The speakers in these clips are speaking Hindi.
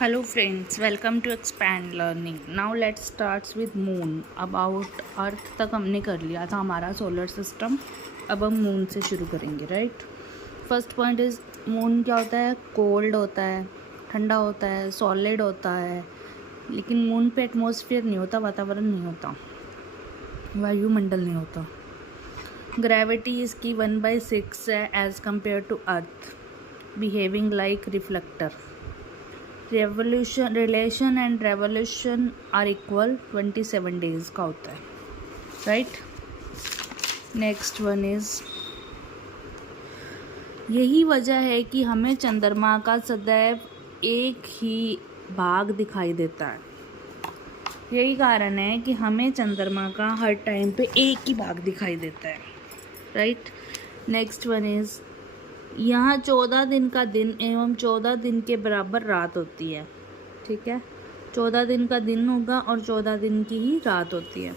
Hello friends, welcome to Expand Learning. Now let's start with Moon. About अर्थ तक हमने कर लिया था हमारा सोलर सिस्टम. अब हम मून से शुरू करेंगे, right. First point is moon क्या होता है. कोल्ड होता है, ठंडा होता है, सॉलिड होता है. लेकिन मून पे एटमॉस्फेयर नहीं होता, वातावरण नहीं होता, वायुमंडल नहीं होता. ग्रेविटी इसकी 1/6 है as compared to Earth, behaving like reflector. Relation and revolution are equal 27 days का होता है, राइट. नेक्स्ट वन इज, यही वजह है कि हमें चंद्रमा का सदैव एक ही भाग दिखाई देता है. यही कारण है कि हमें चंद्रमा का हर टाइम पे एक ही भाग दिखाई देता है, राइट. नेक्स्ट वन इज, यहाँ 14 दिन का दिन एवं 14 दिन के बराबर रात होती है, ठीक है. 14 दिन का दिन होगा और 14 दिन की ही रात होती है.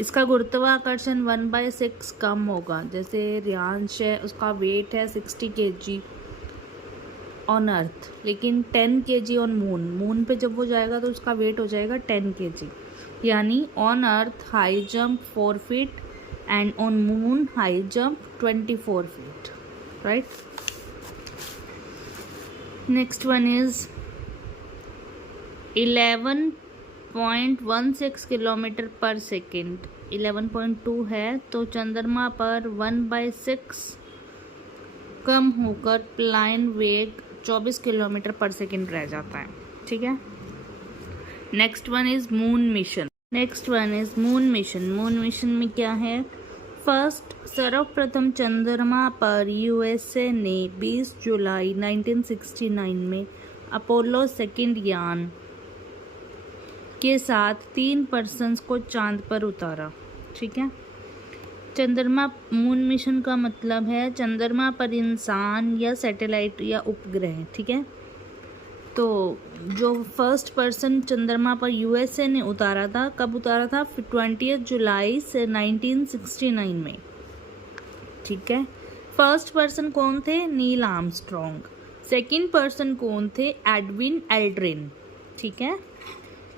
इसका गुरुत्वाकर्षण 1/6 कम होगा. जैसे रियांश है, उसका वेट है 60 kg ऑन अर्थ, लेकिन 10 kg ऑन मून. मून पे जब वो जाएगा तो उसका वेट हो जाएगा 10 kg. यानी on earth high jump 4 feet and on moon high jump 24 feet, right. Next one is 11.16 kilometre पर सेकेंड. 11.2 है तो चंद्रमा पर 1/6 कम होकर प्लाइन वेग 24 किलोमीटर पर सेकेंड रह जाता है, ठीक है. Next one is moon mission. Moon mission में क्या है. फर्स्ट, सर्वप्रथम चंद्रमा पर यूएसए ने 20 जुलाई 1969 में अपोलो सेकंड यान के साथ 3 पर्सन्स को चांद पर उतारा, ठीक है. चंद्रमा मून मिशन का मतलब है चंद्रमा पर इंसान या सैटेलाइट या उपग्रह, ठीक है. तो जो फर्स्ट पर्सन चंद्रमा पर यूएसए ने उतारा था, कब उतारा था, 20 जुलाई से 1969 में, ठीक है. फर्स्ट पर्सन कौन थे, नील आर्मस्ट्रॉन्ग. सेकंड पर्सन कौन थे, एडविन एल्ड्रिन, ठीक है.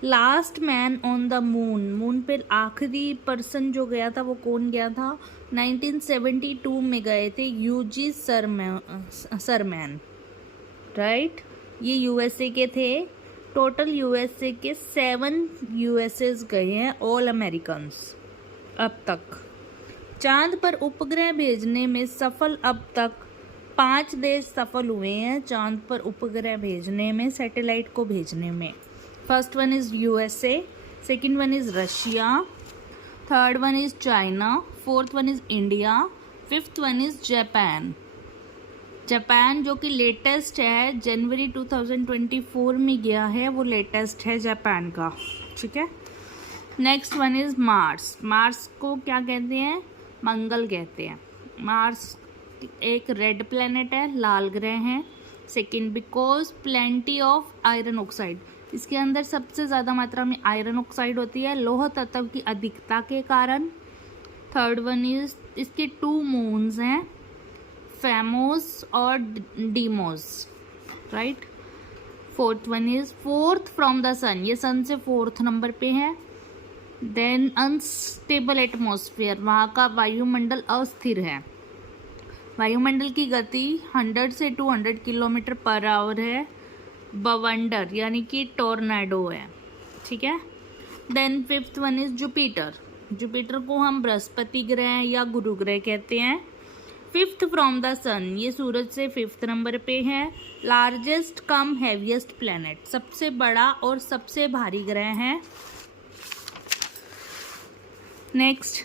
Last man on the moon पे आखिरी पर्सन जो गया था वो कौन गया था, 1972 में गए थे यूजी सरमैन, राइट. ये यूएसए के थे. टोटल यूएसए के 7 यूएसएस गए हैं, ऑल अमेरिकन्स अब तक. चांद पर उपग्रह भेजने में सफल अब तक 5 देश सफल हुए हैं चांद पर उपग्रह भेजने में, सैटेलाइट को भेजने में. First one is USA, second one is Russia, third one is China, fourth one is India, fifth one is Japan. Japan जो कि लेटेस्ट है, जनवरी 2024 में गया है, वो लेटेस्ट है जापान का, ठीक है. Next one is Mars. Mars को क्या कहते हैं, मंगल कहते हैं. मार्स एक रेड प्लेनेट है, लाल ग्रह है. Second, because plenty of iron oxide, इसके अंदर सबसे ज़्यादा मात्रा में आयरन ऑक्साइड होती है लौह तत्व की अधिकता के कारण. थर्ड वन इज, इसके 2 मून्स हैं, फेमोस और Deimos, right. Fourth one is, fourth from the sun, ये सन से 4th नंबर पे है. देन अनस्टेबल एटमॉस्फेयर, वहाँ का वायुमंडल अस्थिर है. वायुमंडल की गति 100 से 200 किलोमीटर पर आवर है. बवंडर यानी कि टोर्नाडो है, ठीक है. Then fifth one is Jupiter. Jupiter को हम बृहस्पति ग्रह या गुरु ग्रह कहते हैं. 5th फ्रॉम द सन, ये सूरज से 5th नंबर पे है. लार्जेस्ट कम हैवीएस्ट प्लैनेट, सबसे बड़ा और सबसे भारी ग्रह है. नेक्स्ट,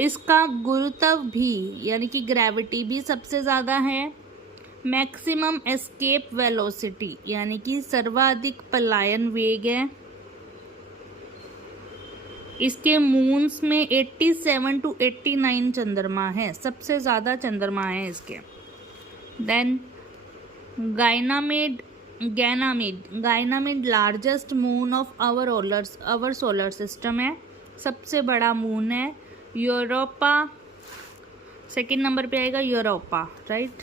इसका गुरुत्व भी यानी कि ग्रेविटी भी सबसे ज़्यादा है. मैक्सिमम एस्केप वेलोसिटी यानी कि सर्वाधिक पलायन वेग है. इसके मून्स में 87 to 89 चंद्रमा है, सबसे ज़्यादा चंद्रमा है इसके. Then Ganymede largest moon of our solar system है, सबसे बड़ा मून है. यूरोपा सेकंड नंबर पे आएगा, यूरोपा, राइट.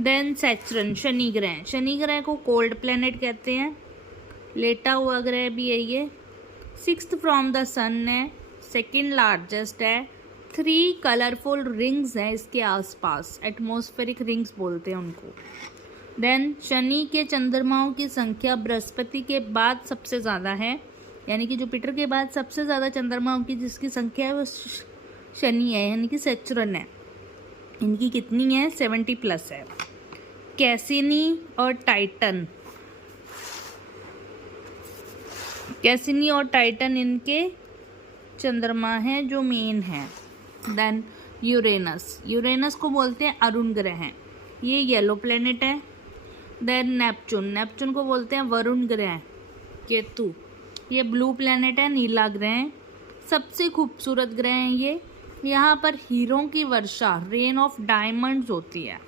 देन सैचरन, शनि ग्रह। शनि ग्रह को कोल्ड प्लेनेट कहते हैं, लेटा हुआ ग्रह भी है ये। 6th फ्रॉम द सन है, सेकेंड लार्जेस्ट है। 3 कलरफुल रिंग्स हैं इसके आसपास, एटमॉस्फेरिक रिंग्स बोलते हैं उनको। देन शनि के चंद्रमाओं की संख्या बृहस्पति के बाद सबसे ज़्यादा है, यानी कि जुपिटर के बाद सबसे ज़्यादा चंद्रमाओं की जिसकी संख्या है वो शनि है, यानी कि सैचुरन है। इनकी कितनी है? 70+ है। कैसिनी और टाइटन, कैसिनी और टाइटन इनके चंद्रमा हैं जो मेन है। देन यूरेनस, यूरेनस को बोलते हैं अरुण ग्रह, ये येलो प्लेनेट है। देन नेपच्यून, नेपच्यून को बोलते हैं वरुण ग्रह। केतु, ये ब्लू प्लेनेट है, नीला ग्रह। सबसे खूबसूरत ग्रह है ये, यहाँ पर हीरों की वर्षा, रेन ऑफ डायमंड्स होती है।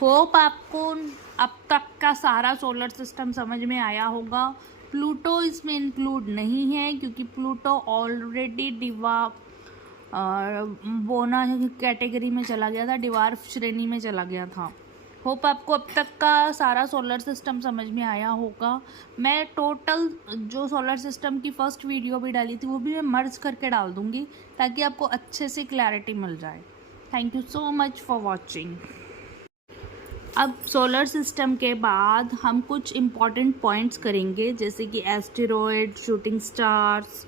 होप आपको अब तक का सारा सोलर सिस्टम समझ में आया होगा। प्लूटो इसमें इंक्लूड नहीं है क्योंकि प्लूटो ऑलरेडी बोना कैटेगरी में चला गया था, डिवार्फ श्रेणी में चला गया था। होप आपको अब तक का सारा सोलर सिस्टम समझ में आया होगा। मैं टोटल जो सोलर सिस्टम की फर्स्ट वीडियो भी डाली थी वो भी मैं मर्ज करके डाल दूँगी ताकि आपको अच्छे से क्लैरिटी मिल जाए। Thank you so much for watching. अब सोलर सिस्टम के बाद हम कुछ इम्पॉर्टेंट पॉइंट्स करेंगे, जैसे कि asteroid, shooting stars,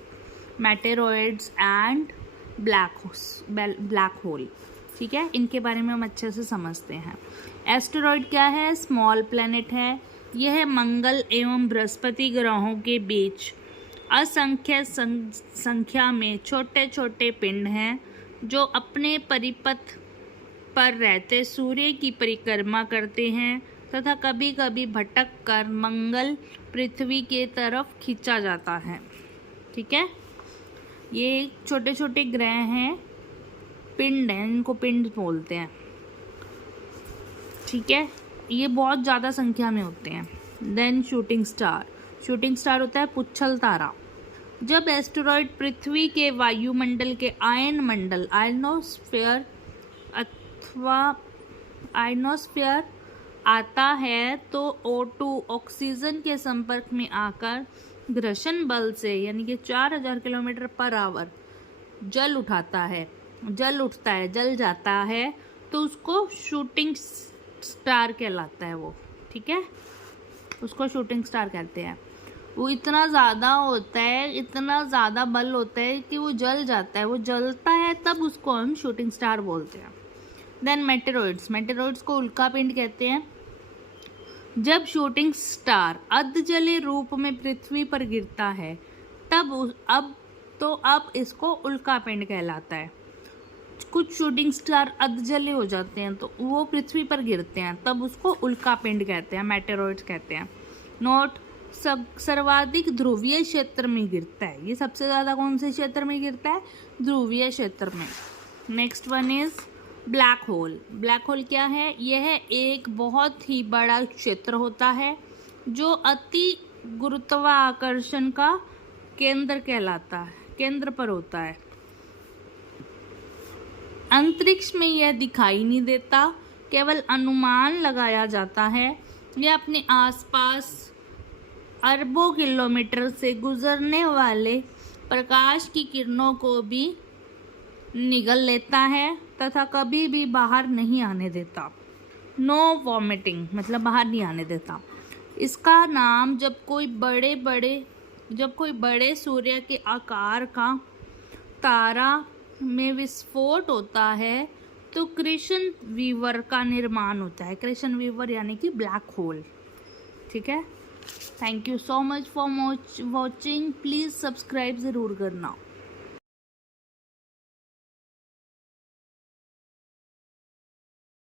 meteoroids and black hole. ठीक है, इनके बारे में हम अच्छे से समझते हैं। एस्टेरॉयड क्या है? स्मॉल प्लैनेट है। यह मंगल एवं बृहस्पति ग्रहों के बीच असंख्य संख्या में छोटे छोटे पिंड हैं जो अपने परिपथ पर रहते सूर्य की परिक्रमा करते हैं तथा कभी कभी भटक कर मंगल पृथ्वी के तरफ खींचा जाता है। ठीक है, ये छोटे छोटे ग्रह हैं, पिंड हैं, इनको पिंड बोलते हैं। ठीक है, ये बहुत ज़्यादा संख्या में होते हैं। Then shooting star, shooting star होता है पुच्छल तारा। जब एस्टेरॉयड पृथ्वी के वायुमंडल के आयनोस्फीयर आता है तो O2 ऑक्सीजन के संपर्क में आकर घर्षण बल से, यानी कि 4000 km/h जल उठता है, जल जाता है, तो उसको शूटिंग स्टार कहलाता है वो। ठीक है, उसको शूटिंग स्टार कहते हैं। वो इतना ज़्यादा होता है, इतना ज़्यादा बल होता है कि वो जल जाता है, वो जलता है, तब उसको हम शूटिंग स्टार बोलते हैं। देन मेटेरॉइड्स, मेटेरॉइड्स को उल्कापिंड कहते हैं। जब शूटिंग स्टार अर्धजलीय रूप में पृथ्वी पर गिरता है अब इसको उल्कापिंड कहलाता है। कुछ शूटिंग स्टार अर्धजलीय हो जाते हैं तो वो पृथ्वी पर गिरते हैं, तब उसको उल्कापिंड कहते हैं, मेटेरॉइड्स कहते हैं। नोट, सर्वाधिक ध्रुवीय क्षेत्र में गिरता है। ये सबसे ज़्यादा कौन से क्षेत्र में गिरता है? ध्रुवीय क्षेत्र में। Next one is black hole. Black hole क्या है? यह एक बहुत ही बड़ा क्षेत्र होता है जो अति गुरुत्वाकर्षण का केंद्र कहलाता है, केंद्र पर होता है। अंतरिक्ष में यह दिखाई नहीं देता, केवल अनुमान लगाया जाता है। यह अपने आसपास अरबों किलोमीटर से गुजरने वाले प्रकाश की किरणों को भी निगल लेता है तथा कभी भी बाहर नहीं आने देता। नो वॉमिटिंग, मतलब बाहर नहीं आने देता। इसका नाम जब कोई बड़े सूर्य के आकार का तारा में विस्फोट होता है तो कृष्ण वीवर का निर्माण होता है। कृष्ण वीवर यानी कि ब्लैक होल। ठीक है, thank you so much for watching. Please subscribe ज़रूर करना।